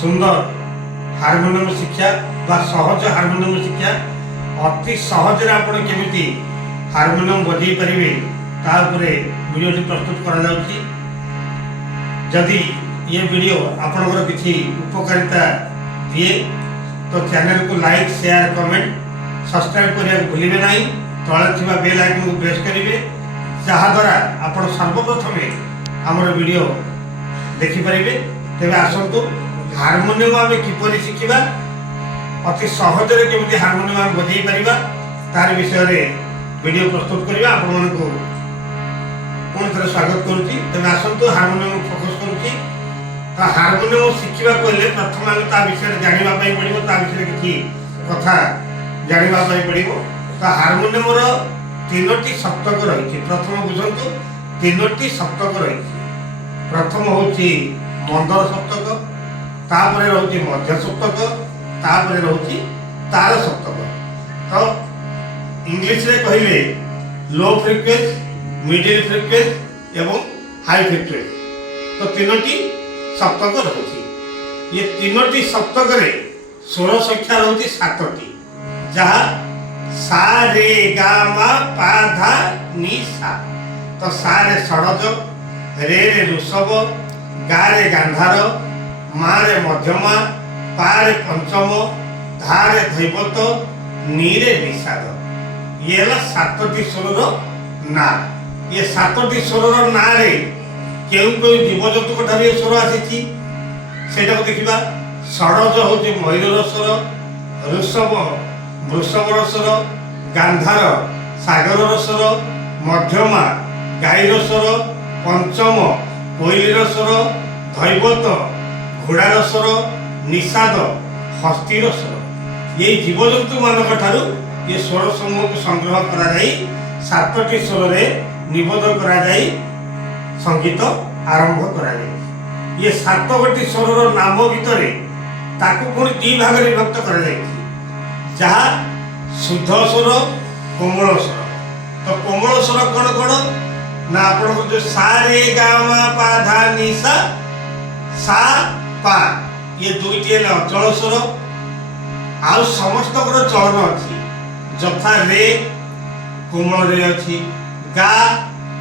सुंदर हार्मोनियम शिक्षा बा सहज हार्मोनियम शिक्षा अति सहज आपण केमिति हार्मोनियम बजाई पारे तापर वीडियो प्रस्तुत करा जदि ये वीडियो आपनकर किसी उपकारिता दिए तो चैनल को लाइक शेयर कमेंट सब्सक्राइब करने भूलिए ना। तले थी बेल आइकन को प्रेस करेंगे जहाद्वारा आप सर्वप्रथमे आमर वीडियो देखिपारे। तेज आसतु हार्मोनियम आम किपर शिखा अति सहजरे केमी हार्मोनियम आम बजाई पार तार विषय वीडियो प्रस्तुत करवा आपण को पुणी थे स्वागत करुच्ची। तेज आसतु हार्मोनियम फोकस करुच्ची। तो हार्मोनियम शिखा कहले प्रथम आम ता विषय जानापी पड़ो ता विषय किसी कथा जानापी पड़ो। तो हार्मोनियम तीनोटी सप्तक रही। प्रथम बुझंतु तीनोटी सप्तक रही। प्रथम हूँ मंदर सप्तक तापर रोचे मध्य सप्तक तापर रोचे तार सप्तक। तो इंग्लिश रे कहले लो फ्रिक्वेंस मिडिल फ्रिक्वेंस एवं हाई फ्रिक्वेंस। तो तीनोटी सप्तक रही। ये तीनोटी सप्तक रे स्वर संख्या रही 7टी जहाँ सा रे गा मा पा धा नी सा। तो सा रे षडज रे ऋषभ गा रे गांधार मा रे मध्यमा पा रे पंचम धा रे धैवत नी रे निषाद। ये 7टी स्वर ना। ये 7टी स्वर ना रे केउ केउ जीवजंतु ठार ये स्वर आसी सेटा देखा। षडज हूँ मयूर स्वर ऋषभ वृषभर स्वर गांधार सागर स्वर मध्यमा गाईर स्वर पंचम कोइलीर स्वर धैवत घोड़ार स्वर निषाद हस्तीर स्वर। ये जीवजंतु मानक ठारू ये स्वर समूह को संग्रह करा जाई 7टी स्वर रे निबद्ध करा जाई संगीत आरंभ करा जाई। ये 7टी स्वर नाम भितर ताकू पुणी 2 भाग रे विभक्त करा जाई जहाँ शुद्ध स्वर कोमल स्वर। तो कोमल स्वर कौन कौन ना आप जो सा रे गा मा पा धा नी सा पा ये दुईटी अचल स्वर। आउ समस्त चलन अच्छी जथा रे कोमल रे अच्छी गा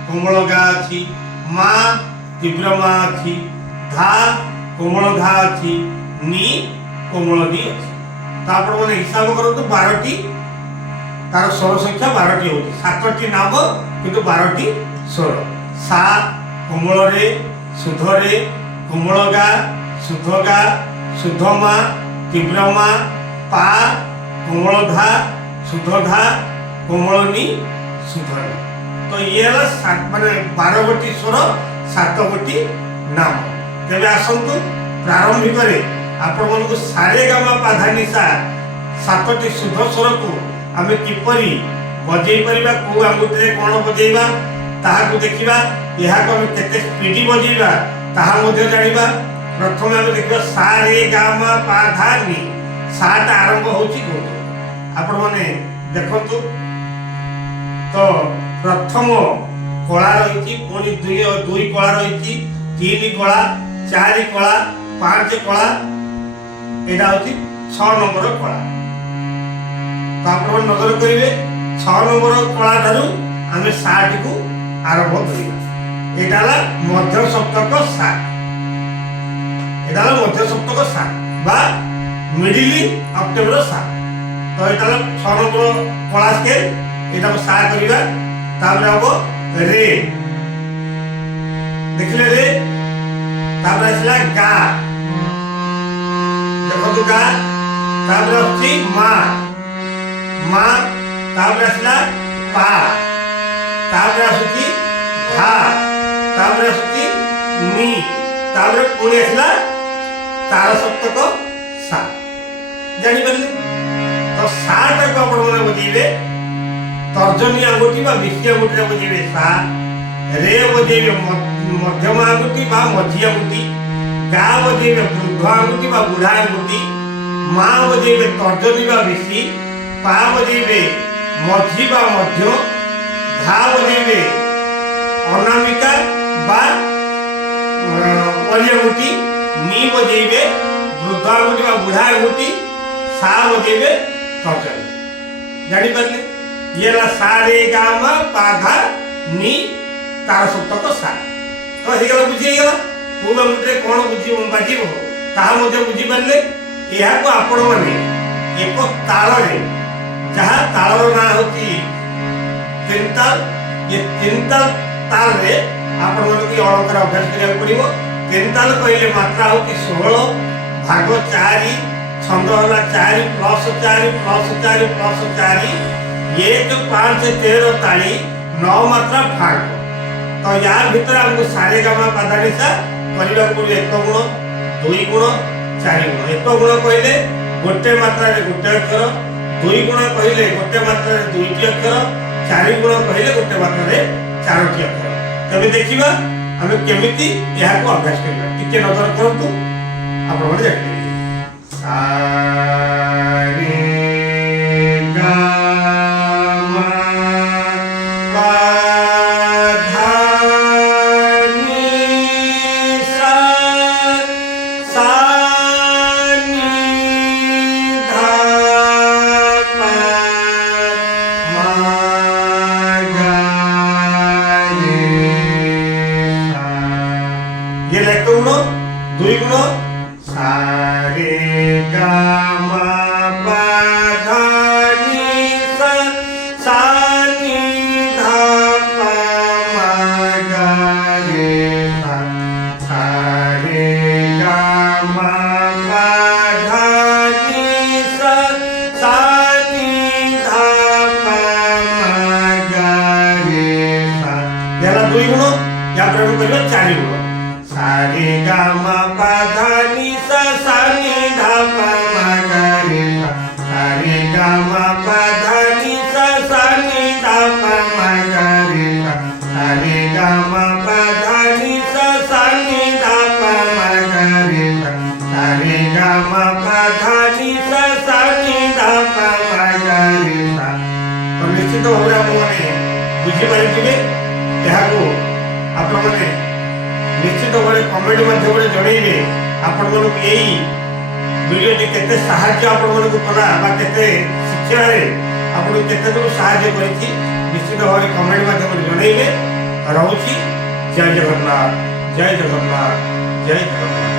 कोमल गा अच्छी मा तीव्र मा अच्छी धा कोमल धा अच्छी नी कोमल नी अच्छी। तो आप हिसाब करूँ 12टी तार स्वर संख्या 12टी होती 7टी नाम किंतु 12टी स्वर। सा कोमल रे शुद्ध रे कोमल गा शुद्ध मा तीव्र मा पा कोमल धा शुद्ध धा कोमल नी शुद्ध नी। तो ये माने 12 गोटी स्वर 7 गोटी नाम। तेज आसतु प्रारंभिक आपण को सारे गामा पाधा निशा 7टी शुद्ध स्वर को आम किपरि बजई पारिबा को आंगुठी कौन बजेबा ताहा देखा। यहाँ को केते स्पीडी बजेबा ताहा जानिबा। प्रथम आम देखा सा रे गा मा पा धा नी साटा आरंभ होची को आपण माने देखंतु। तो प्रथम कला रही पुणी दुई कला रही 3 कला 4 कला 5 कला एटा होची 6 नंबर कला। तो आप नजर करेंगे 6 नंबर कला ठारू आम 7 को आरंभ करिबा। एटा मध्य सप्तक 7 एटा मध्य सप्तक 7 बा मिडिल ऑक्टेव 7। तो एटा 6 नंबर कला स्केल एटा 7 करिबा। तापर हम रे देखले रे तापर आसला गा देखो गा तापर आसी मा मा तापर आसला पा तापर आसुची धा तापर आसुची नी तापर पुणी आसला तार सप्तक 7 जानी पारले। तो 7 को आपण माने बजेबे तर्जनी आंगुठी बा विषय आंगुठी बजेबे सा रे बजेबे मध्यम आंगुठी बा मझी आंगुठी गा बजेबे वृद्ध आंगुठी बा बुढ़ा आंगुठी मा बजेबे तर्जनी बा विषी पा बजेबे मझी बा मध्य धा बजेबे अनामिका बा परियामुटी नी बजेबे वृद्ध आंगुठी बा बुढ़ा आंगुठी सा बजेबे तर्जनी जानी पारले ये ला सा रे गा मा पा धा नी तार सप्तक सा तो हे गला बुझी गला पूर्व आंगुठी कोन बुझी बाजिबो ताहा मध्ये बुझी पारले एहा को आपण माने एक ताल रे जहा तालर ना होती तीन ताल ये तीन ताल रे आपण मन की अलंकार अभ्यास करिया पड़िबो तीन ताल कहले मात्रा होती 16 भाग 4 छंद होला 4 प्लस 4 प्लस 4 प्लस 4 1 5 13 ताली 9 मात्रा भाग तो यार भीतर हमको सारे गामा पादानी सा करबा पड़िबो एक गुण 2 गुण 4 गुण एक गुण कहले गोटे मात्रा रे गोटे अक्षर 2 गुण कहले गोटे मात्रा रे दुईटी अक्षर 4 गुण कहले गोटे मात्रा रे चारोटी अक्षर तबे देखिबा हम केमिति यहा को अभ्यास करबा टिके नजर करंतु आपण माने देखिबे सा रे गा मा पा धा नी सा सा नी धा पा मा गा रे सा ये लेखो गुण 2 गुण सा रे गा मा पा धा नी सा सा नी धा पा मा गा रे सा सा रे गा मा पा धा नी सा सा नी धा पा मा गा रे सा याला 2 गुण या प्रयोग करियो 4 गुण सा रे गा मा पा धा नी सा सा नी धा पा मा गा रे सा सा रे गा मा पा धा नी सा सा नी धा पा मा गा रे सा सा रे गा मा पा धा नी सा सा नी धा पा मा गा रे सा सा रे गा मा पा धा नी सा सा नी धा पा मा गा रे सा तो निश्चित भाव हम माने बुझी पारिथिबे एहा को आपण माने निश्चित भाव कमेंट माध्यम जणैबे आपण मन एई वीडियो टी केते सहाय्य आपण मन को कला बा केते शिक्षा रे आपण केते तो सहाय्य करिछि निश्चित भाव कमेंट माध्यम जणैबे रहउछि जय जगन्नाथ जय जगन्नाथ जय जगन्नाथ।